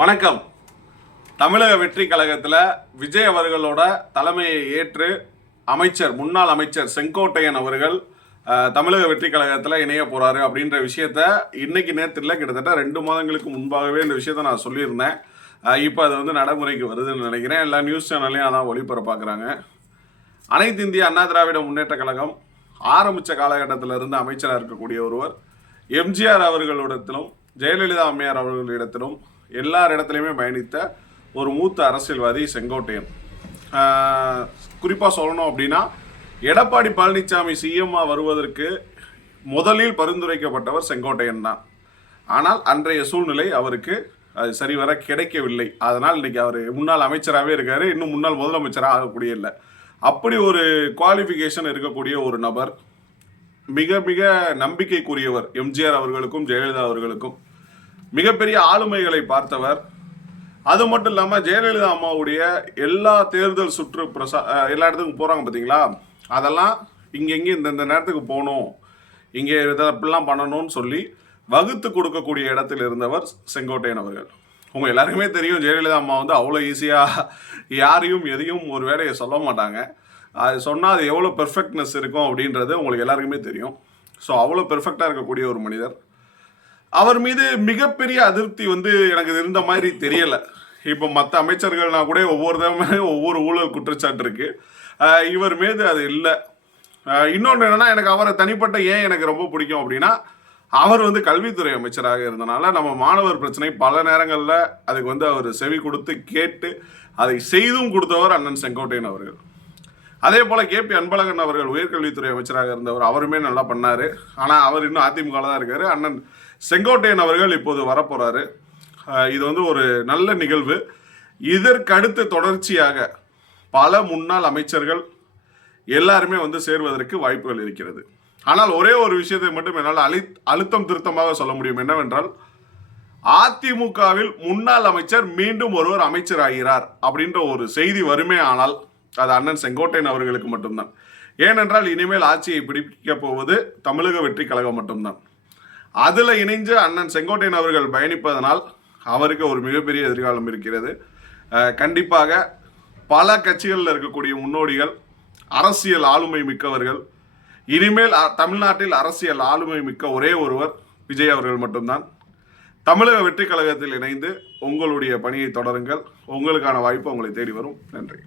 வணக்கம். தமிழக வெற்றி கழகத்தில் விஜய் அவர்களோட தலைமையை ஏற்று அமைச்சர் முன்னாள் அமைச்சர் செங்கோட்டையன் அவர்கள் தமிழக வெற்றி கழகத்தில் இணைய போகிறாரு அப்படின்ற விஷயத்த இன்னைக்கு நேரத்தில் கிட்டத்தட்ட ரெண்டு மாதங்களுக்கு முன்பாகவே இந்த விஷயத்த நான் சொல்லியிருந்தேன். இப்போ அது வந்து நடைமுறைக்கு வருதுன்னு நினைக்கிறேன். எல்லா நியூஸ் சேனல்லையும் அதான் ஒளிபரப்பாக்குறாங்க அனைத்து இந்திய அண்ணா திராவிட முன்னேற்ற கழகம் ஆரம்பித்த காலகட்டத்தில் இருந்து அமைச்சராக இருக்கக்கூடிய ஒருவர் எம்ஜிஆர் அவர்களிடத்திலும் ஜெயலலிதா அம்மையார் அவர்களிடத்திலும் எல்லார் இடத்துலையுமே பயணித்த ஒரு மூத்த அரசியல்வாதி செங்கோட்டையன். குறிப்பாக சொல்லணும் அப்படின்னா எடப்பாடி பழனிசாமி சிஎம்மா வருவதற்கு முதலில் பரிந்துரைக்கப்பட்டவர் செங்கோட்டையன் தான். ஆனால் அன்றைய சூழ்நிலை அவருக்கு அது சரிவர கிடைக்கவில்லை. அதனால் இன்றைக்கி அவர் முன்னாள் அமைச்சராகவே இருக்கார். இன்னும் முன்னாள் முதலமைச்சராக ஆகக்கூடிய இல்லை. அப்படி ஒரு குவாலிஃபிகேஷன் இருக்கக்கூடிய ஒரு நபர் மிக மிக நம்பிக்கைக்குரியவர் எம்ஜிஆர் அவர்களுக்கும் ஜெயலலிதா அவர்களுக்கும் மிகப்பெரிய ஆளுமைகளை பார்த்தவர். அது மட்டும் இல்லாமல் ஜெயலலிதா அம்மாவுடைய எல்லா தேர்தல் சுற்று பிரசா எல்லா இடத்துக்கும் போகிறாங்க பார்த்தீங்களா அதெல்லாம் இங்கெங்கே இந்தந்த நேரத்துக்கு போகணும். இங்கே இதை அப்படிலாம் பண்ணணும்னு சொல்லி வகுத்து கொடுக்கக்கூடிய இடத்தில் இருந்தவர் செங்கோட்டையன் அவர்கள். உங்கள் எல்லாருக்குமே தெரியும் ஜெயலலிதா அம்மா வந்து அவ்வளோ ஈஸியாக யாரையும் எதையும் ஒரு வேலையை சொல்ல மாட்டாங்க. அது சொன்னால் அது எவ்வளோ பெர்ஃபெக்ட்னஸ் இருக்கும் அப்படின்றது உங்களுக்கு எல்லாருக்குமே தெரியும். ஸோ அவ்வளோ பெர்ஃபெக்டாக இருக்கக்கூடிய ஒரு மனிதர். அவர் மீது மிகப்பெரிய அதிருப்தி வந்து எனக்கு இருந்த மாதிரி தெரியல. இப்போ மற்ற அமைச்சர்கள்னா கூட ஒவ்வொரு தடவை ஒவ்வொரு ஊழல் குற்றச்சாட்டு இருக்கு. இவர் மீது அது இல்லை. இன்னொன்று என்னன்னா எனக்கு அவரை தனிப்பட்ட ஏன் எனக்கு ரொம்ப பிடிக்கும் அப்படின்னா அவர் வந்து கல்வித்துறை அமைச்சராக இருந்தனால நம்ம மாணவர் பிரச்சனை பல நேரங்களில் அதுக்கு வந்து அவர் செவி கொடுத்து கேட்டு அதை செய்தும் கொடுத்தவர் அண்ணன் செங்கோட்டையன் அவர்கள். அதே போல கேபி அன்பழகன் அவர்கள் உயர்கல்வித்துறை அமைச்சராக இருந்தவர் அவருமே நல்லா பண்ணாரு. ஆனால் அவர் இன்னும் அதிமுக தான் இருக்காரு. அண்ணன் செங்கோட்டையன் அவர்கள் இப்போது வரப்போறாரு. இது வந்து ஒரு நல்ல நிகழ்வு. இதற்கடுத்து தொடர்ச்சியாக பல முன்னாள் அமைச்சர்கள் எல்லாருமே வந்து சேர்வதற்கு வாய்ப்புகள் இருக்கிறது. ஆனால் ஒரே ஒரு விஷயத்தை மட்டும் என்னால் அழி அழுத்தம் திருத்தமாக சொல்ல முடியும். என்னவென்றால் அதிமுகவில் முன்னாள் அமைச்சர் மீண்டும் ஒருவர் அமைச்சராகிறார் அப்படின்ற ஒரு செய்தி வருமே ஆனால் அது அண்ணன் செங்கோட்டையன் அவர்களுக்கு மட்டும்தான். ஏனென்றால் இனிமேல் ஆட்சியை பிடிக்க போவது தமிழக வெற்றி கழகம் மட்டும்தான். அதில் இணைஞ்சு அண்ணன் செங்கோட்டையன் அவர்கள் பயணிப்பதனால் அவருக்கு ஒரு மிகப்பெரிய எதிர்காலம் இருக்கிறது. கண்டிப்பாக பல கட்சிகளில் இருக்கக்கூடிய முன்னோடிகள் அரசியல் ஆளுமை மிக்கவர்கள் இனிமேல் தமிழ்நாட்டில் அரசியல் ஆளுமை மிக்க ஒரே ஒருவர் விஜய் அவர்கள் மட்டும்தான். தமிழக வெற்றி கழகத்தில் இணைந்து உங்களுடைய பணியை தொடருங்கள். உங்களுக்கான வாய்ப்பு உங்களை தேடி வரும். நன்றி.